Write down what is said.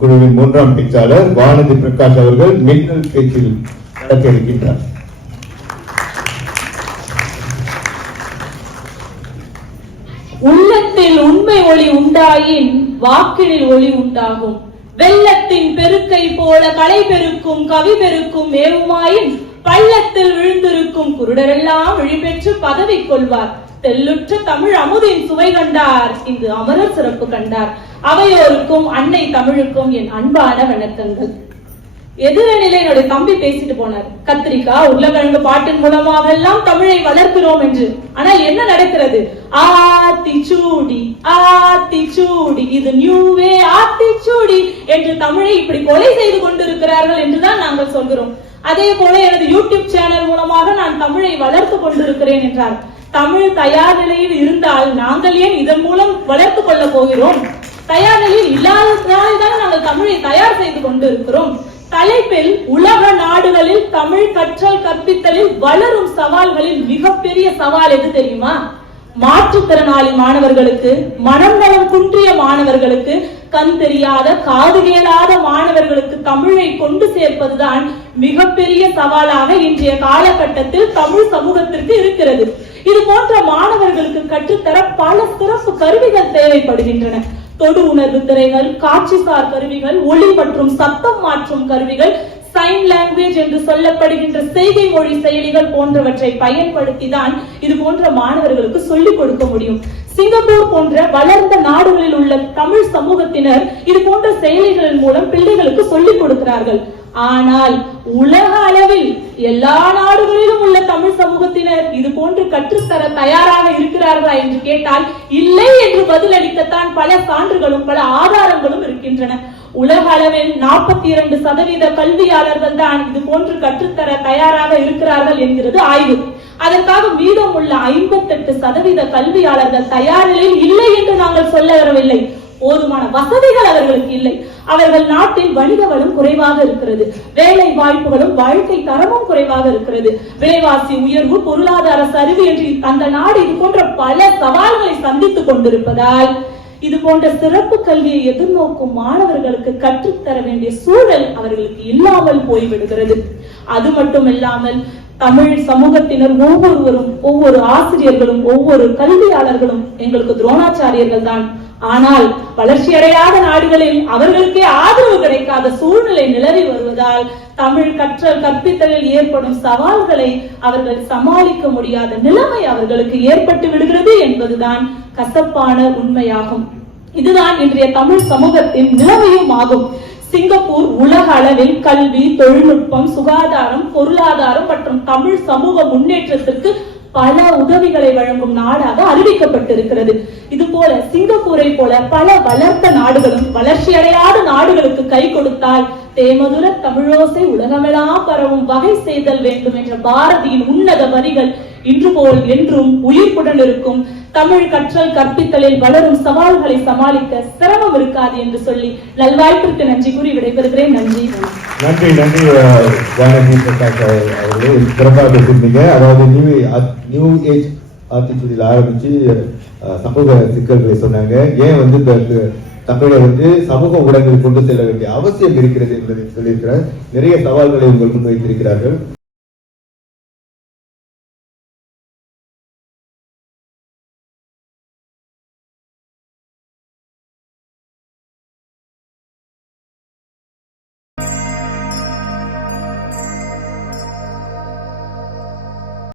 குழுவின் 3ஆம் பேச்சாளர் வானதி பிரகாஷ் அவர்கள் மின்னல் பேச்சில் நடக்க இருக்கின்றார். உள்ளத்தில் உண்மை ஒளி உண்டாயின் வாக்கினில் ஒளி உண்டாகும். வெள்ளத்தின் பெருக்கை போல கலை பெருக்கும் கவி பெருக்கும் மேவுமாயின் பள்ளத்தில் விழுந்திருக்கும் குருடரெல்லாம் விழிபெற்று பதவி கொள்வார். தெல்லுற்ற தமிழ் அமுதின் சுவை கண்டார், இங்கு அமரர் சிறப்பு கண்டார். அவையோருக்கும் அன்னை தமிழுக்கும் என் அன்பான வணக்கங்கள். எதிரணியில என்னுடைய தம்பி பேசிட்டு போனார், கத்திரிக்காய் உருளைக்கிழங்கு பாட்டின் மூலமாக எல்லாம் தமிழை வளர்க்கிறோம் என்று. ஆனால் என்ன நடக்கிறது? ஆத்திச்சூடி ஆத்திச்சூடி, இது நியூவே ஆத்திச்சூடி என்று தமிழை இப்படி கொலை செய்து கொண்டிருக்கிறார்கள் என்றுதான் நாங்கள் சொல்கிறோம். அதே போல எனது யூடியூப் சேனல் மூலமாக நான் தமிழை வளர்த்து கொண்டிருக்கிறேன் என்றார். தமிழ் தயார் நிலையில் இருந்தால் நாங்கள் ஏன் இதன் மூலம் வளர்த்து கொள்ள போகிறோம்? தயார் நிலையில் இல்லாததால் தான் நாங்கள் தமிழை தயார் செய்து கொண்டிருக்கிறோம். தலைப்பில் உலக நாடுகளில் தமிழ் கற்றல் கற்பித்தலில் வளரும் சவால்களில் மிகப்பெரிய சவால் எது தெரியுமா? மாற்றுத்திறனாளி மாணவர்களுக்கு, மனம் நலம் குன்றிய மாணவர்களுக்கு, கண் தெரியாத காது கேளாத மாணவர்களுக்கு தமிழை கொண்டு சேர்ப்பதுதான் மிகப்பெரிய சவாலாக இன்றைய காலகட்டத்தில் தமிழ் சமூகத்திற்கு இருக்கிறது. இது போன்ற மாணவர்களுக்கு கற்றுத்தர பல சிறப்பு கருவிகள் தேவைப்படுகின்றன. தொடு உணர்வு திரைகள், காட்சிசார் கருவிகள், ஒளி மற்றும் சத்தம் மாற்றும் கருவிகள், சைன் லாங்குவேஜ் என்று சொல்லப்படுகின்ற செய்கை மொழி செயலிகள் போன்றவற்றை பயன்படுத்திதான் இது போன்ற மாணவர்களுக்கு சொல்லிக் கொடுக்க முடியும். சிங்கப்பூர் போன்ற வளர்ந்த நாடுகளில் உள்ள தமிழ் சமூகத்தினர் இது போன்ற செயலிகளின் மூலம் பிள்ளைகளுக்கு சொல்லிக் கொடுக்கிறார்கள். ஆனால் உலக அளவில் எல்லா நாடுகளிலும் உள்ள தமிழ் சமூகத்தினர் இது போன்று கற்றுத்தர தயாராக இருக்கிறார்களா என்று கேட்டால் இல்லை என்று பதிலளிக்கத்தான் பல சான்றுகளும் பல ஆதாரங்களும் இருக்கின்றன. உலக அளவில் 42% கல்வியாளர்கள் தான் இது போன்று கற்றுத்தர தயாராக இருக்கிறார்கள் என்கிறது ஆய்வு. அதற்காக மீதம் உள்ள 58% கல்வியாளர்கள் தயார் நிலையில் இல்லை என்று நாங்கள் சொல்ல வரவில்லை. போதுமான வசதிகள் அவர்களுக்கு இல்லை. அவர்கள் நாட்டில் வணிக வளம் குறைவாக இருக்கிறது, வேலை வாய்ப்புகளும் வாழ்க்கை தரமும் குறைவாக இருக்கிறது, விலைவாசி உயர்வு, பொருளாதார சரிவு என்று அந்த நாடு இது போன்ற பல சவால்களை சந்தித்துக் கொண்டிருப்பதால் இது போன்ற சிறப்பு கல்வியை எதிர்நோக்கும் மாணவர்களுக்கு கற்றுத்தர வேண்டிய சூழல் அவர்களுக்கு இல்லாமல் போய்விடுகிறது. அது மட்டும் இல்லாமல் தமிழ் சமூகத்தினர் ஒவ்வொருவரும், ஒவ்வொரு ஆசிரியர்களும், ஒவ்வொரு கல்வியாளர்களும் எங்களுக்கு துரோணாச்சாரியர்கள் தான். ஆனால் வளர்ச்சி அடையாத நாடுகளில் அவர்களுக்கே ஆதரவு கிடைக்காத சூழ்நிலை நிலவி வருவதால் தமிழ் கற்றல் கற்பித்தலில் ஏற்படும் சவால்களை அவர்கள் சமாளிக்க முடியாத நிலைமை அவர்களுக்கு ஏற்பட்டு விடுகிறது என்பதுதான் கசப்பான உண்மையாகும். இதுதான் இன்றைய தமிழ் சமூகத்தின் நிலைமையும் ஆகும். சிங்கப்பூர் உலக அளவில் கல்வி, தொழில்நுட்பம், சுகாதாரம், பொருளாதாரம் மற்றும் தமிழ் சமூக முன்னேற்றத்திற்கு பல உதவிகளை வழங்கும் நாடாக அறிவிக்கப்பட்டிருக்கிறது. இது போல சிங்கப்பூரை போல பல வளர்ந்த நாடுகளும் வளர்ச்சி அடையாத நாடுகளுக்கு கை கொடுத்தால் தேமதுர தமிழோசை உலகமெல்லாம் பரவும் வகை செய்தல் வேண்டும் என்ற பாரதியின் உன்னத வரிகள் இன்று போல் என்றும் உயிர்ப்புடன் இருக்கும். தமிழ் கற்றல் கற்பித்தலில் வளரும் சவால்களை சமாளிக்க சிரமம் இருக்காது என்று சொல்லி நல்வாய்ப்பிற்கு நன்றி கூறி விடைபெறுகிறேன். நன்றி நன்றி நன்றி வானதி பிரகாஷ் அவர்களே, சிறப்பாக பேசியிருந்தீங்க. அதாவது நியூ ஏஜ் ஆத்திச்சூடியில் ஆரம்பிச்சு சமூக சிக்கல்களை சொன்னாங்க. ஏன் தமிழை சமூக ஊடகங்களில் கொண்டு செல்ல வேண்டிய அவசியம் இருக்கிறது என்பதை சொல்லியிருக்கிறார். நிறைய சவால்களை உங்கள் முன் வைத்திருக்கிறார்கள்.